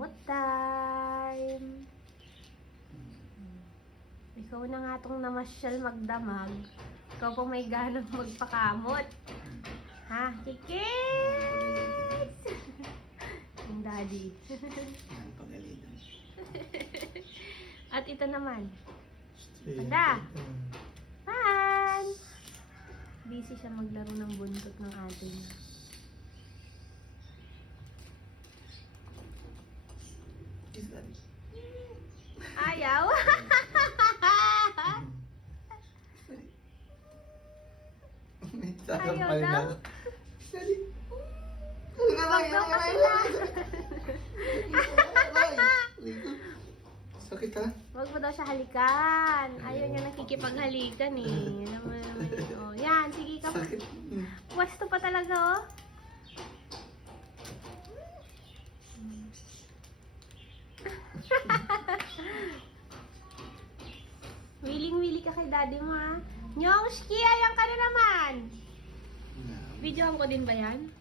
Kamot time! Ikaw na nga tong namasyal magdamag. Ikaw pa may ganang magpakamot. Ha? Kikis! Yung daddy. Ang pagalitan. At ito naman. Ganda! Pan! Busy siya maglaro ng buntot ng ate niya. Is that it? Ayaw! May Ayaw sasampal na. daw? Sorry. Wag daw kasi lang. Sakit ha? Huwag mo daw siya halikan. Ayaw niya nakikipaghalikan eh. Yan naman naman eh. Oh, yan, sige ka. Sakit. Pwesto pa talaga oh. Wiling-wili ka kay daddy mo ha. Nyongshki, ayan ka na naman. Videohan ko din ba yan?